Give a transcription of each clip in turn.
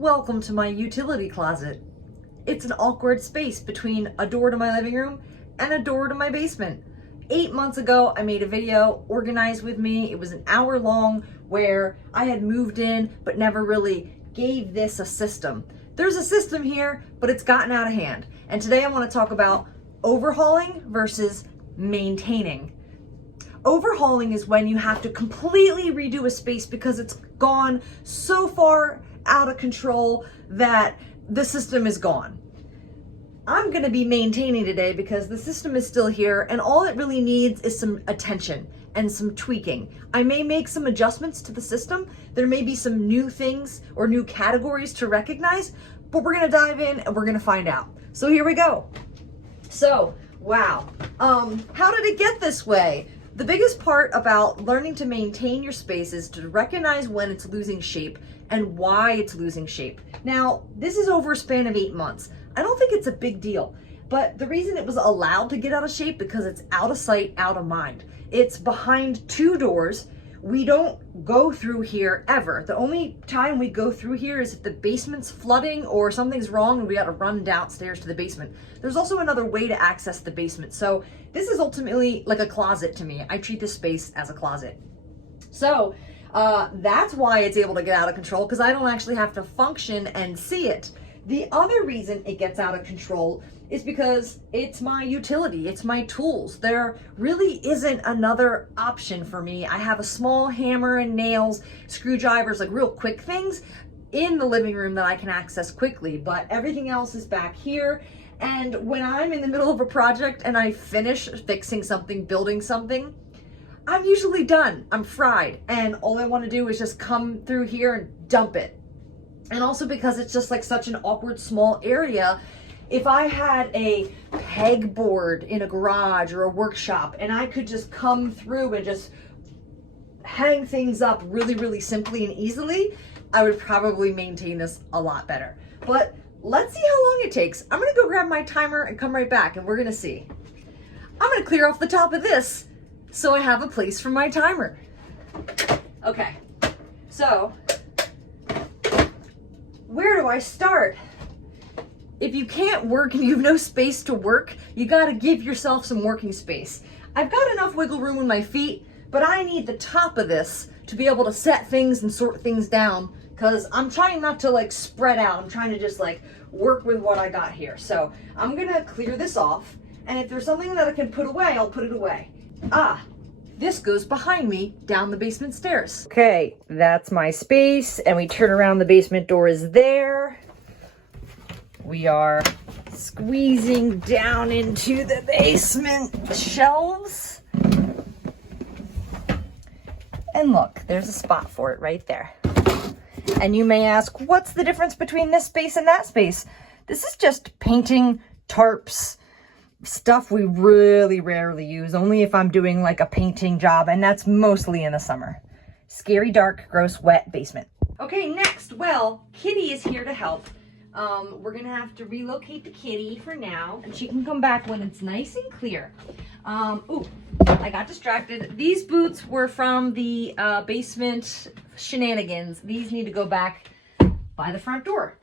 Welcome to my utility closet. It's an awkward space between a door to my living room and a door to my basement. 8 months ago, I made a video, Organize with me. It was an hour long where I had moved in but never really gave this a system. There's a system here, but it's gotten out of hand. And today I want to talk about overhauling versus maintaining. Overhauling is when you have to completely redo a space because it's gone so far out of control that the system is gone. I'm going to be maintaining today because the system is still here and all it really needs is some attention and some tweaking. I may make some adjustments to the system. There may be some new things or new categories to recognize, but we're going to dive in and we're going to find out. So here we go. So, wow. How did it get this way? The biggest part about learning to maintain your space is to recognize when it's losing shape and why it's losing shape. Now, this is over a span of 8 months. I don't think it's a big deal, but the reason it was allowed to get out of shape because it's out of sight, out of mind. It's behind 2 doors. We don't go through here ever. The only time we go through here is if the basement's flooding or something's wrong and we got to run downstairs to the basement. There's also another way to access the basement. So this is ultimately like a closet to me. I treat this space as a closet. So that's why it's able to get out of control, because I don't actually have to function and see it. The other reason it gets out of control is because it's my utility, it's my tools. There really isn't another option for me. I have a small hammer and nails, screwdrivers, like real quick things in the living room that I can access quickly, but everything else is back here. And when I'm in the middle of a project and I finish fixing something, building something, I'm usually done. I'm fried. And all I want to do is just come through here and dump it. And also because it's just like such an awkward small area, if I had a pegboard in a garage or a workshop and I could just come through and just hang things up really, really simply and easily, I would probably maintain this a lot better. But let's see how long it takes. I'm gonna go grab my timer and come right back and we're gonna see. I'm gonna clear off the top of this so I have a place for my timer. Okay, so where do I start? If you can't work and you have no space to work, you gotta give yourself some working space. I've got enough wiggle room in my feet, but I need the top of this to be able to set things and sort things down, because I'm trying not to like spread out. I'm trying to just like work with what I got here. So I'm gonna clear this off, and if there's something that I can put away, I'll put it away. This goes behind me down the basement stairs. Okay, that's my space, and we turn around, the basement door is there. We are squeezing down into the basement shelves. And look, there's a spot for it right there. And you may ask, what's the difference between this space and that space? This is just painting, tarps, stuff we really rarely use, only if I'm doing like a painting job, and that's mostly in the summer. Scary, dark, gross, wet basement. Okay, next, well, Kitty is here to help. We're gonna have to relocate the kitty for now, and she can come back when it's nice and clear. Ooh, I got distracted. These boots were from the basement shenanigans. These need to go back by the front door.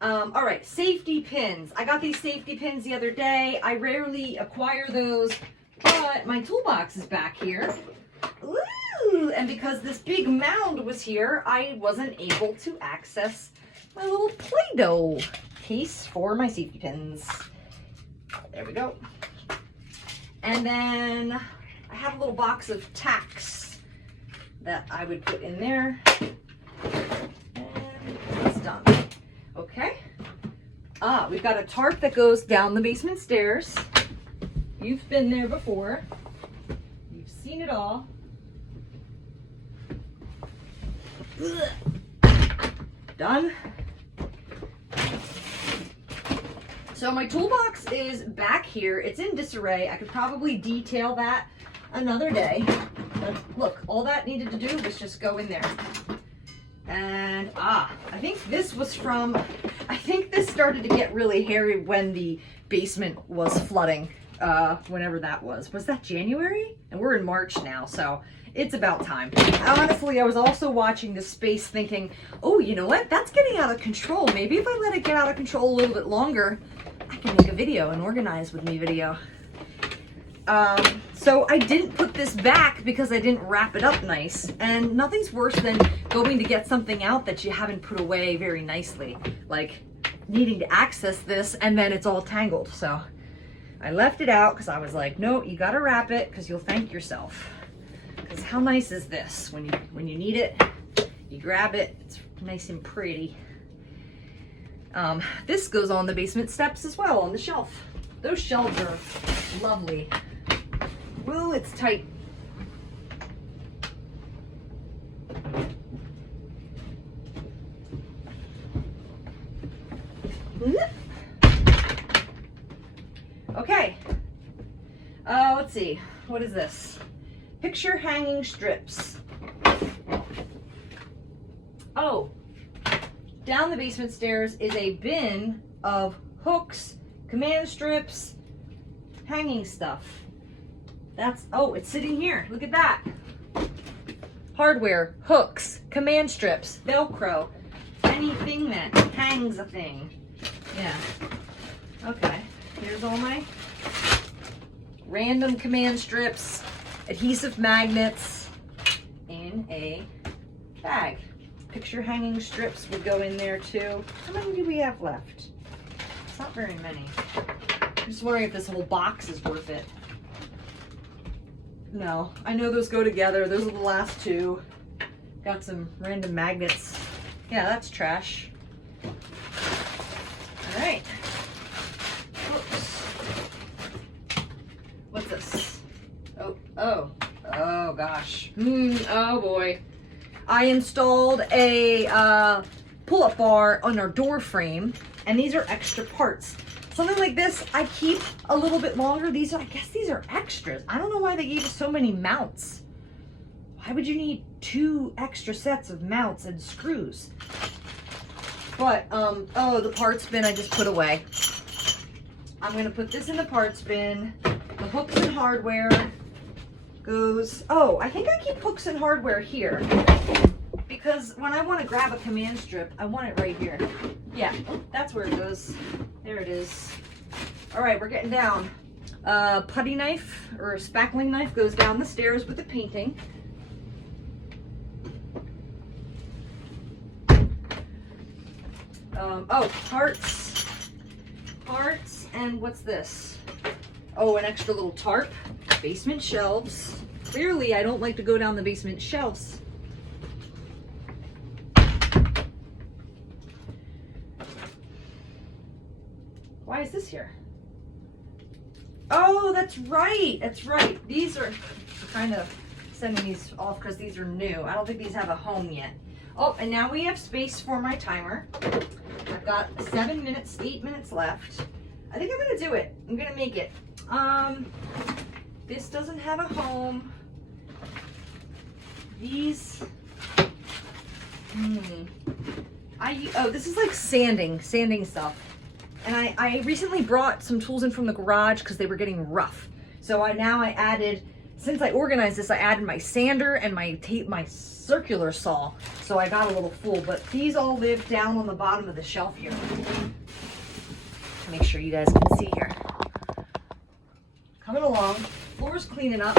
All right, safety pins. I got these safety pins the other day. I rarely acquire those, but my toolbox is back here. Ooh, and because this big mound was here, I wasn't able to access my little Play-Doh case for my safety pins. There we go. And then I have a little box of tacks that I would put in there. And it's done. Okay. We've got a tarp that goes down the basement stairs. You've been there before. You've seen it all. Done. So my toolbox is back here. It's in disarray. I could probably detail that another day. But look, all that needed to do was just go in there. And I think this was from, I think this started to get really hairy when the basement was flooding, whenever that was. Was that January? And we're in March now, so It's about time. Honestly, I was also watching this space thinking, oh, you know what? That's getting out of control. Maybe if I let it get out of control a little bit longer, I can make a video, an organize with me video. So I didn't put this back because I didn't wrap it up nice. And nothing's worse than going to get something out that you haven't put away very nicely. Like needing to access this and then it's all tangled. So I left it out because I was like, no, you gotta wrap it because you'll thank yourself. Because how nice is this? When you need it, you grab it, it's nice and pretty. This goes on the basement steps as well, on the shelf. Those shelves are lovely. Woo, it's tight. Okay. Let's see. What is this? Picture hanging strips. Oh, down the basement stairs is a bin of hooks, command strips, hanging stuff. Oh, it's sitting here. Look at that. Hardware, hooks, command strips, Velcro, anything that hangs a thing. Yeah. Okay. Here's all my random command strips, adhesive magnets in a bag. Picture hanging strips would go in there too. How many do we have left? It's not very many. I'm just wondering if this whole box is worth it. No, I know those go together. Those are the last two. Got some random magnets. Yeah, that's trash. All right. Oops. What's this? Oh gosh. Oh boy. I installed a pull-up bar on our door frame, and these are extra parts. Something like this, I keep a little bit longer. I guess these are extras. I don't know why they gave us so many mounts. Why would you need 2 extra sets of mounts and screws? But, oh, the parts bin I just put away. I'm gonna put this in the parts bin. The hooks and hardware goes, oh, I think I keep hooks and hardware here. Because when I want to grab a command strip, I want it right here. Yeah, that's where it goes. There it is. All right, we're getting down. Putty knife or a spackling knife goes down the stairs with the painting. Oh, parts, and what's this? Oh, an extra little tarp. Basement shelves. Clearly, I don't like to go down the basement shelves. Why is this here? Oh, that's right. That's right. These are kind of sending these off because these are new. I don't think these have a home yet. Oh, and now we have space for my timer. I've got 7 minutes, 8 minutes left. I think I'm going to do it. I'm going to make it. This doesn't have a home. These, oh, this is like sanding stuff. And I recently brought some tools in from the garage because they were getting rough. So now I added, since I organized this, I added my sander and my circular saw. So I got a little full, but these all live down on the bottom of the shelf here. Make sure you guys can see here. Coming along, floor's cleaning up.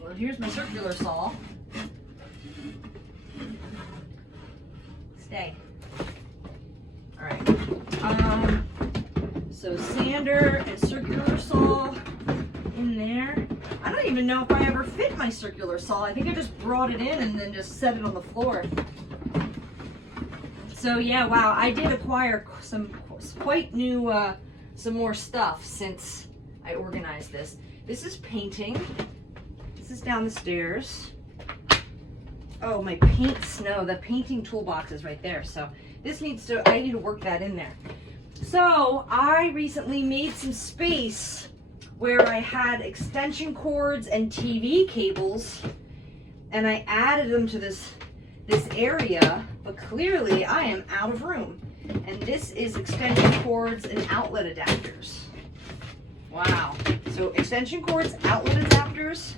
Well, here's my circular saw. Stay. All right. So sander and circular saw in there. I don't even know if I ever fit my circular saw. I think I just brought it in and then just set it on the floor. So yeah, wow, I did acquire some quite new, some more stuff since I organized this. This is painting. This is down the stairs. Oh, my paints, no, the painting toolbox is right there. So this needs to, I need to work that in there. So I recently made some space where I had extension cords and TV cables, and I added them to this area, but clearly I am out of room. And this is extension cords and outlet adapters. Wow. So extension cords, outlet adapters,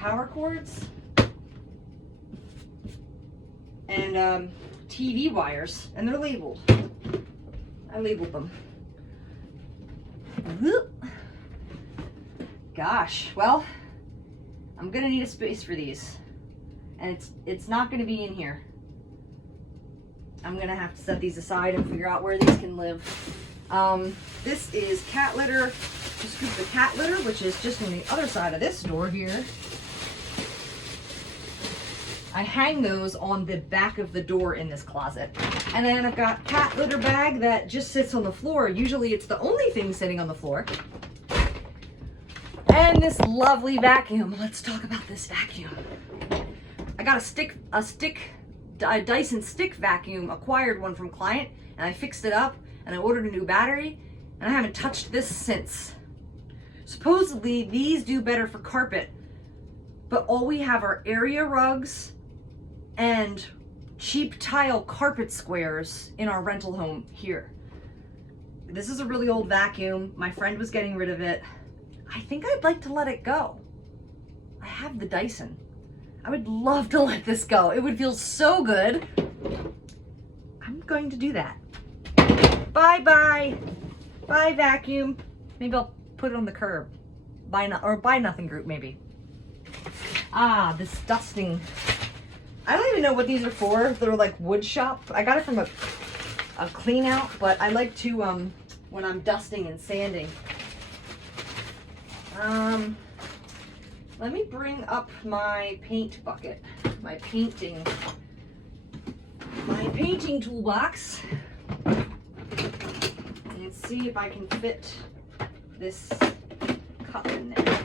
power cords and TV wires, and they're labeled. I labeled them. Gosh, well, I'm gonna need a space for these, and it's not gonna be in here. I'm gonna have to set these aside and figure out where these can live. This is cat litter, to scoop the cat litter, which is just on the other side of this door here. I hang those on the back of the door in this closet. And then I've got cat litter bag that just sits on the floor. Usually it's the only thing sitting on the floor. And this lovely vacuum. Let's talk about this vacuum. I got a Dyson stick vacuum, acquired one from client, and I fixed it up and I ordered a new battery, and I haven't touched this since. Supposedly these do better for carpet, but all we have are area rugs and cheap tile carpet squares in our rental home here. This is a really old vacuum. My friend was getting rid of it. I think I'd like to let it go. I have the Dyson. I would love to let this go. It would feel so good. I'm going to do that. Bye-bye. Bye, vacuum. Maybe I'll put it on the curb. Buy nothing group, maybe. Ah, this dusting. I don't even know what these are for. They're like wood shop. I got it from a clean out, but I like to, when I'm dusting and sanding. Let me bring up my paint bucket, my painting toolbox, and see if I can fit this cup in there.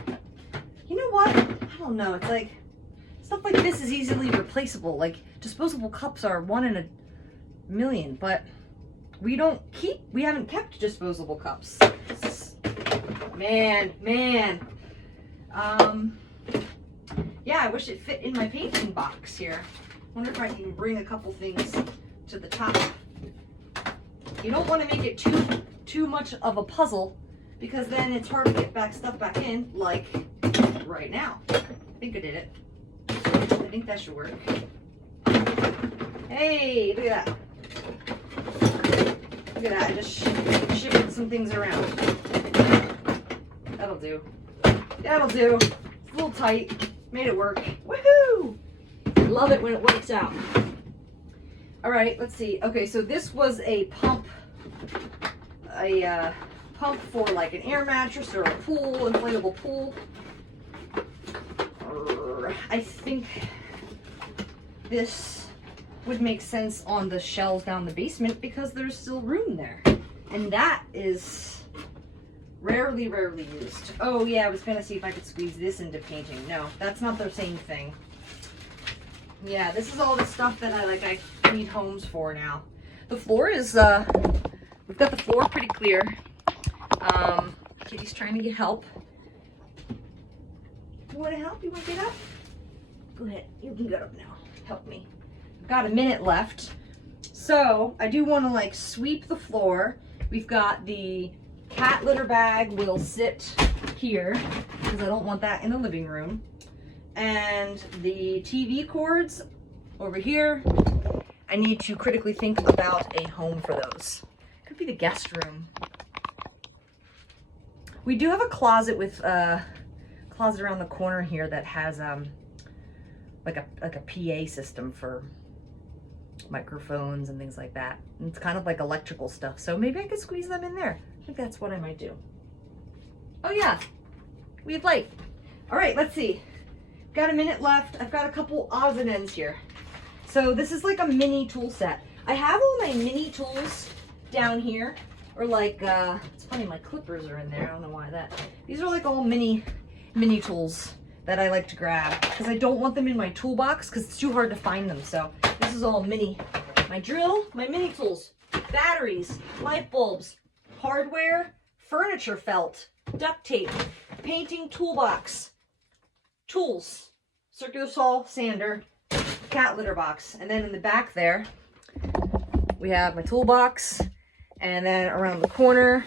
You know what? I don't know. It's like stuff like this is easily replaceable. Like disposable cups are 1 in a million, but we haven't kept disposable cups. Man. Yeah, I wish it fit in my painting box here. Wonder if I can bring a couple things to the top. You don't want to make it too much of a puzzle, because then it's hard to get stuff back in, like right now. I think I did it. I think that should work. Hey, look at that. Look at that, I just shifted some things around. That'll do. That'll do. It's a little tight. Made it work. Woohoo! Love it when it works out. All right, let's see. Okay, so this was a pump for like an air mattress or a pool, inflatable pool. I think this would make sense on the shelves down the basement because there's still room there. And that is rarely used. Oh yeah, I was gonna see if I could squeeze this into painting. No, that's not the same thing. Yeah, this is all the stuff that I need homes for now. The floor is, we've got the floor pretty clear. Kitty's trying to get help. You wanna help? You wanna get up? Go ahead, you can get up now. Help me. I've got a minute left. So, I do wanna like sweep the floor. We've got the cat litter bag will sit here because I don't want that in the living room. And the TV cords over here, I need to critically think about a home for those. Could be the guest room. We do have a closet with closet around the corner here that has like a PA system for microphones and things like that. And it's kind of like electrical stuff, so maybe I could squeeze them in there. I think that's what I might do. Oh yeah, we have light. All right, let's see. Got a minute left. I've got a couple odds and ends here. So this is like a mini tool set. I have all my mini tools down here, or like, it's funny, my clippers are in there. I don't know why that. These are like all mini tools that I like to grab because I don't want them in my toolbox because it's too hard to find them. So this is all mini. My drill, my mini tools, batteries, light bulbs, hardware, furniture felt, duct tape, painting toolbox, tools, circular saw, sander, cat litter box. And then in the back there, we have my toolbox. And then around the corner,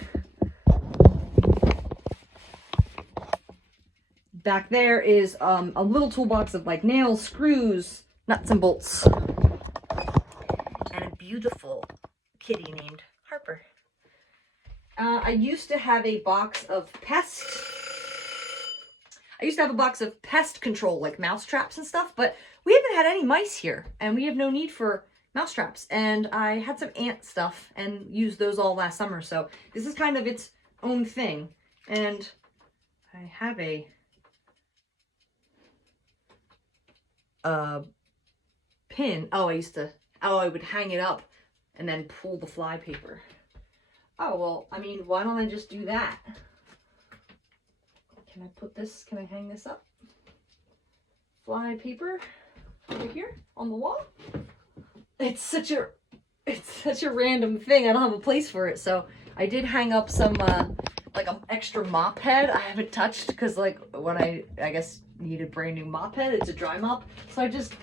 Back there is a little toolbox of like nails, screws, nuts and bolts. And a beautiful kitty named Harper. I used to have a box of pest control, like mouse traps and stuff, but we haven't had any mice here, and we have no need for mouse traps. And I had some ant stuff and used those all last summer, so this is kind of its own thing. And I have a pin. Oh, I would hang it up and then pull the fly paper. Oh, well, I mean, why don't I just do that? Can I hang this up? Fly paper over here on the wall. It's such a random thing. I don't have a place for it. So I did hang up some, like an extra mop head I haven't touched because like when I guess need a brand new mop head, it's a dry mop. So I just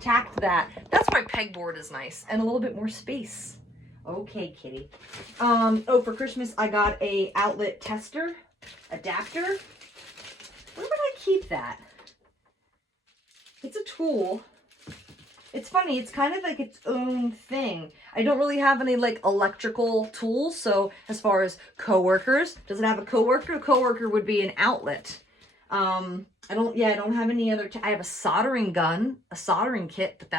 tacked that. That's why pegboard is nice and a little bit more space. Okay, kitty. Oh, for Christmas, I got a outlet tester adapter. Where would I keep that? It's a tool. It's funny, it's kind of like its own thing. I don't really have any like electrical tools. So as far as Coworkers, does it have a coworker? A coworker would be an outlet. I don't have any other, I have a soldering gun, a soldering kit, but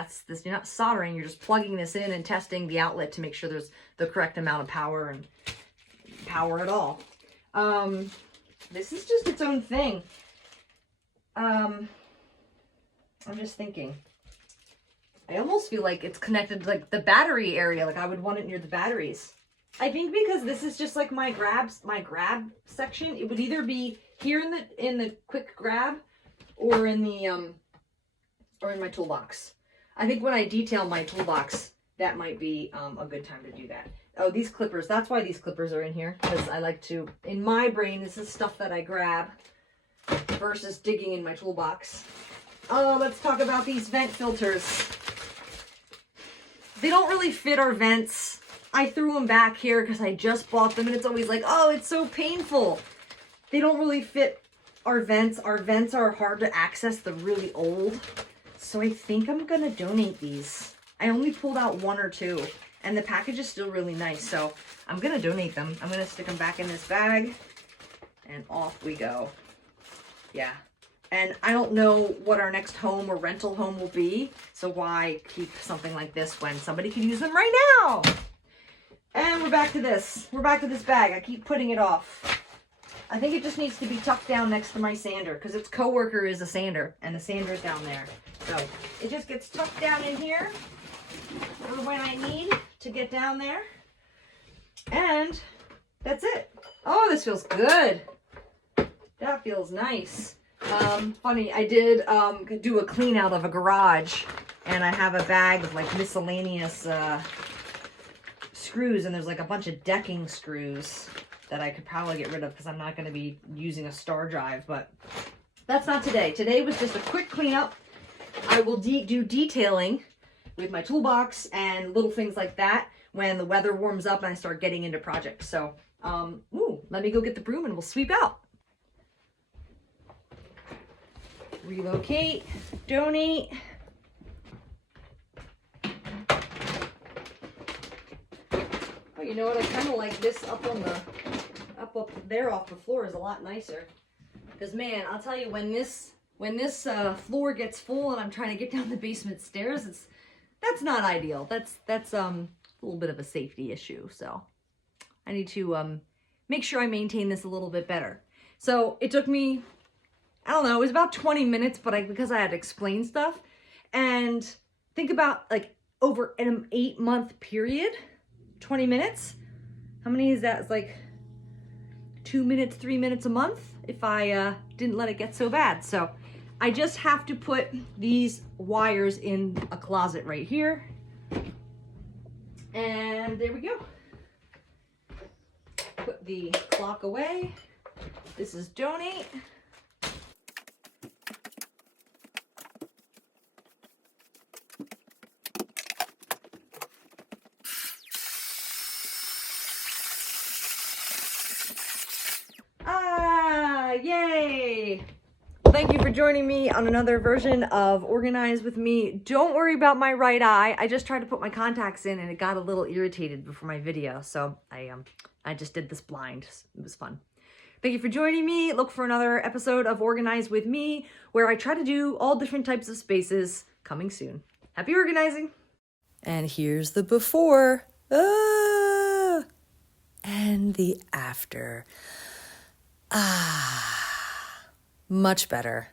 you're not soldering, you're just plugging this in and testing the outlet to make sure there's the correct amount of power and power at all. This is just its own thing. I'm just thinking. I almost feel like it's connected to like the battery area, like I would want it near the batteries. I think because this is just like my grab section, it would either be here in the quick grab or in the or in my toolbox. I think when I detail my toolbox, that might be a good time to do that. Oh, these clippers, that's why these clippers are in here, because I like to, in my brain, this is stuff that I grab versus digging in my toolbox. Oh, let's talk about these vent filters. They don't really fit our vents. I threw them back here because I just bought them and it's always like, oh, it's so painful. They don't really fit our vents. Our vents are hard to access. They're really old. So I think I'm going to donate these. I only pulled out one or two and the package is still really nice. So I'm going to donate them. I'm going to stick them back in this bag and off we go. Yeah. And I don't know what our next home or rental home will be. So why keep something like this when somebody could use them right now? And we're back to this. We're back to this bag. I keep putting it off. I think it just needs to be tucked down next to my sander because its coworker is a sander and the sander's down there. So it just gets tucked down in here for when I need to get down there. And that's it. Oh, this feels good. That feels nice. Funny, I did do a clean out of a garage and I have a bag of like miscellaneous screws, and there's like a bunch of decking screws that I could probably get rid of because I'm not going to be using a star drive, but that's not today. Today was just a quick cleanup. I will do detailing with my toolbox and little things like that when the weather warms up and I start getting into projects. So, let me go get the broom and we'll sweep out. Relocate, donate. Oh, you know what? I kind of like this up there off the floor is a lot nicer. Because man, I'll tell you, when this floor gets full and I'm trying to get down the basement stairs, that's not ideal. That's a little bit of a safety issue. So I need to make sure I maintain this a little bit better. So it took me, I don't know, it was about 20 minutes, but because I had to explain stuff. And think about like over an 8-month period, 20 minutes. How many is that? It's like 2 minutes, 3 minutes a month if I didn't let it get so bad. So I just have to put these wires in a closet right here. And there we go. Put the clock away. This is donate. Yay! thank you for joining me on another version of Organize with me. Don't worry about my right eye. I just tried to put my contacts in and it got a little irritated before my video. So I just did this blind. It was fun. Thank you for joining me. Look for another episode of Organize with me where I try to do all different types of spaces, coming soon. Happy organizing. And here's the before. And the after. Much better.